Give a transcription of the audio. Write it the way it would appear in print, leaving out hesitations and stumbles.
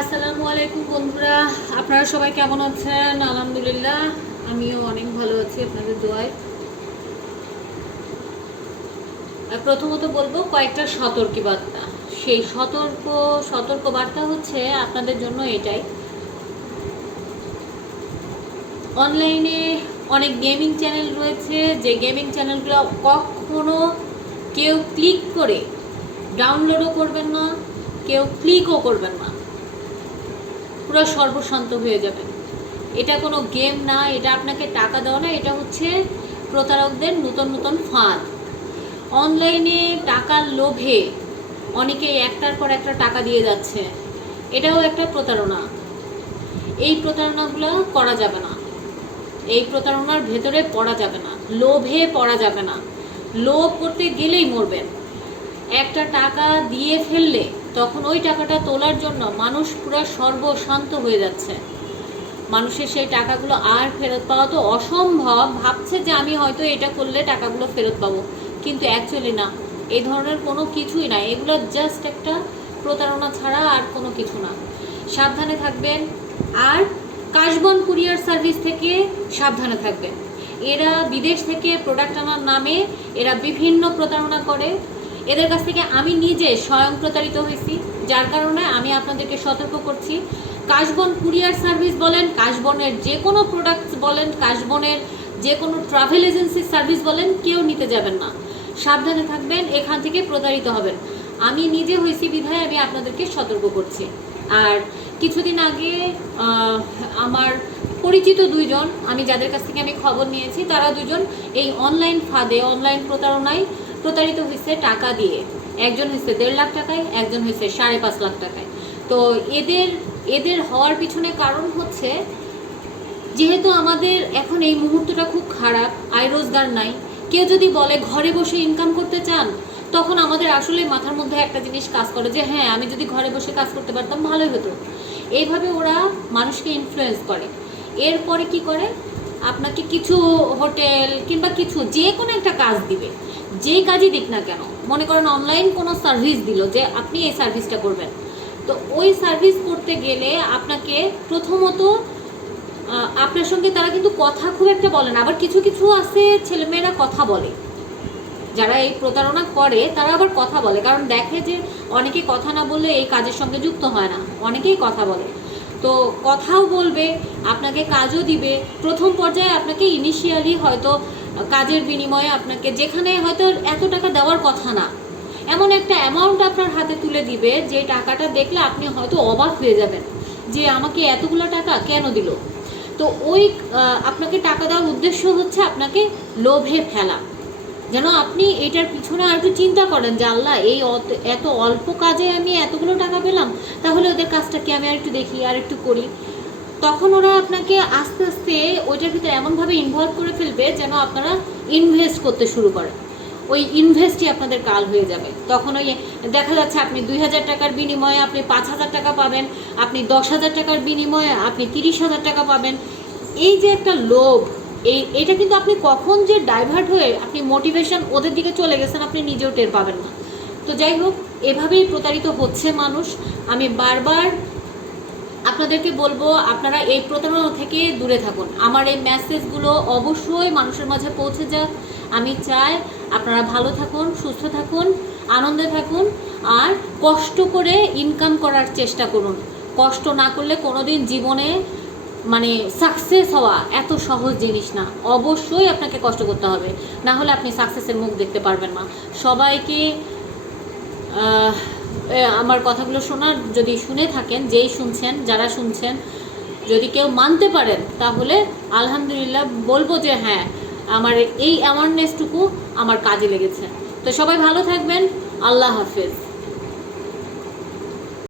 আসসালামু আলাইকুম বন্ধুরা, আপনারা সবাই কেমন আছেন? আলহামদুলিল্লাহ, আমিও অনেক ভালো আছি আপনাদের দোয়ায়। প্রথমত বলবো কয়েকটা সতর্কবার্তা। সেই সতর্কবার্তা হচ্ছে আপনাদের জন্য এটাই, অনলাইনে অনেক গেমিং চ্যানেল রয়েছে, যে গেমিং চ্যানেলগুলো কখনো কেউ ক্লিক করে ডাউনলোডও করবেন না, কেউ ক্লিকও করবেন না, পুরো সর্বশান্ত হয়ে যাবেন। এটা কোনো গেম না, এটা আপনাকে টাকা দেওয়া না, এটা হচ্ছে প্রতারকদের নতুন নতুন ফাঁদ। অনলাইনে টাকার লোভে অনেকে একটার পর একটা টাকা দিয়ে যাচ্ছে, এটাও একটা প্রতারণা। এই প্রতারণাগুলো করা যাবে না, এই প্রতারণার ভেতরে পড়া যাবে না, লোভে পড়া যাবে না। লোভ করতে গেলেই মরবেন। একটা টাকা দিয়ে ফেললে তখন ওই টাকাটা তোলার জন্য মানুষ পুরো সর্বশান্ত হয়ে যাচ্ছে। মানুষের সেই টাকাগুলো আর ফেরত পাওয়া তো অসম্ভব, ভাবছে যে আমি হয়তো এটা করলে টাকাগুলো ফেরত পাবো, কিন্তু অ্যাকচুয়ালি না, এই ধরনের কোনো কিছুই না। এগুলো জাস্ট একটা প্রতারণা ছাড়া আর কোনো কিছু না। সাবধানে থাকবেন। আর কাশবন কুরিয়ার সার্ভিস থেকে সাবধানে থাকবেন। এরা বিদেশ থেকে প্রোডাক্ট আনার নামে এরা বিভিন্ন প্রতারণা করে। এদের কাছ থেকে আমি নিজে স্বয়ং প্রতারিত হয়েছি, যার কারণে আমি আপনাদেরকে সতর্ক করছি। কাশবন কুরিয়ার সার্ভিস বলেন, কাশবনের যে কোনো প্রোডাক্টস বলেন, কাশবনের যে কোনো ট্রাভেল এজেন্সির সার্ভিস বলেন, কেউ নিতে যাবেন না। সাবধানে থাকবেন, এখান থেকে প্রতারিত হবেন। আমি নিজে হয়েছি বিধায় আমি আপনাদেরকে সতর্ক করছি। আর কিছুদিন আগে আমার পরিচিত দুইজন, আমি যাদের কাছ থেকে আমি খবর নিয়েছি, তারা দুজন এই অনলাইন ফাঁদে, অনলাইন প্রতারণায় প্রতারিত হয়েছে টাকা দিয়ে। একজন হয়েছে 1.5 লাখ টাকায়, একজন হয়েছে 5.5 লাখ টাকায়। তো এদের হওয়ার পিছনে কারণ হচ্ছে, যেহেতু আমাদের এখন এই মুহূর্তটা খুব খারাপ, আয় রোজগার নাই, কেউ যদি বলে ঘরে বসে ইনকাম করতে চান, তখন আমাদের আসলে মাথার মধ্যে একটা জিনিস কাজ করে যে হ্যাঁ, আমি যদি ঘরে বসে কাজ করতে পারতাম ভালোই হতো। এইভাবে ওরা মানুষকে ইনফ্লুয়েন্স করে। এরপরে কি করে, আপনাকে কিছু হোটেল কিংবা কিছু যে কোনো একটা কাজ দিবে, যেই কাজই দিক না কেন, মনে করেন অনলাইন কোনো সার্ভিস দিল যে আপনি এই সার্ভিসটা করবেন। তো ওই সার্ভিস করতে গেলে আপনাকে প্রথমত আপনার সঙ্গে তারা কিন্তু কথা খুব একটা বলে না। আবার কিছু কিছু আছে ছেলেমেয়েরা কথা বলে, যারা এই প্রতারণা করে তারা আবার কথা বলে, কারণ দেখে যে অনেকে কথা না বললে এই কাজের সঙ্গে যুক্ত হয় না, অনেকেই কথা বলে। তো কথাও বলবে, আপনাকে কাজও দিবে। প্রথম পর্যায়ে আপনাকে ইনিশিয়ালি হয়তো কাজের বিনিময়ে আপনাকে যেখানে হয়তো এত টাকা দেওয়ার কথা না, এমন একটা অ্যামাউন্ট আপনার হাতে তুলে দিবে, যে টাকাটা দেখলে আপনি হয়তো অবাক হয়ে যাবেন যে আমাকে এতগুলো টাকা কেন দিল। তো ওই আপনাকে টাকা দেওয়ার উদ্দেশ্য হচ্ছে আপনাকে লোভে ফেলা, যেন আপনি এটার পিছনে আর একটু চিন্তা করেন যে আল্লাহ, এই এত অল্প কাজে আমি এতগুলো টাকা পেলাম, তাহলে ওদের কাজটা কি আমি আর একটু দেখি, আর একটু করি। তখন ওরা আপনাকে আস্তে আস্তে ওইটার ভিতরে এমনভাবে ইনভলভ করে ফেলবে যেন আপনারা ইনভেস্ট করতে শুরু করেন। ওই ইনভেস্টই আপনাদের কাল হয়ে যাবে। তখন ওই দেখা যাচ্ছে আপনি 2,000 টাকার বিনিময়ে আপনি 5,000 টাকা পাবেন, আপনি 10,000 টাকার বিনিময়ে আপনি 30,000 টাকা পাবেন। এই যে একটা লোভ, এটা কিন্তু আপনি কখন যে ডাইভার্ট হয়ে আপনি মোটিভেশন ওদের দিকে চলে গেছেন, আপনি নিজেও টের পাবেন না। তো যাই হোক, এভাবেই প্রতারিত হচ্ছে মানুষ। আমি বারবার আপনাদেরকে বলবো, আপনারা এই প্রতারণা থেকে দূরে থাকুন। আমার এই মেসেজগুলো অবশ্যই মানুষের মাঝে পৌঁছে যাক। আমি চাই আপনারা ভালো থাকুন, সুস্থ থাকুন, আনন্দে থাকুন, আর কষ্ট করে ইনকাম করার চেষ্টা করুন। কষ্ট না করলে কোনোদিন জীবনে মানে সাকসেস হওয়া এত সহজ জিনিস না। অবশ্যই আপনাকে কষ্ট করতে হবে, না হলে আপনি সাকসেসের মুখ দেখতে পারবেন না। সবাইকে আমার কথাগুলো শোনার, যদি শুনে থাকেন, যেই শুনছেন, যারা শুনছেন, যদি কেউ মানতে পারেন তাহলে আলহামদুলিল্লাহ বলবো যে হ্যাঁ, আমার এই অ্যাওয়ারনেসটুকু আমার কাজে লেগেছে। তো সবাই ভালো থাকবেন। আল্লাহ হাফেজ।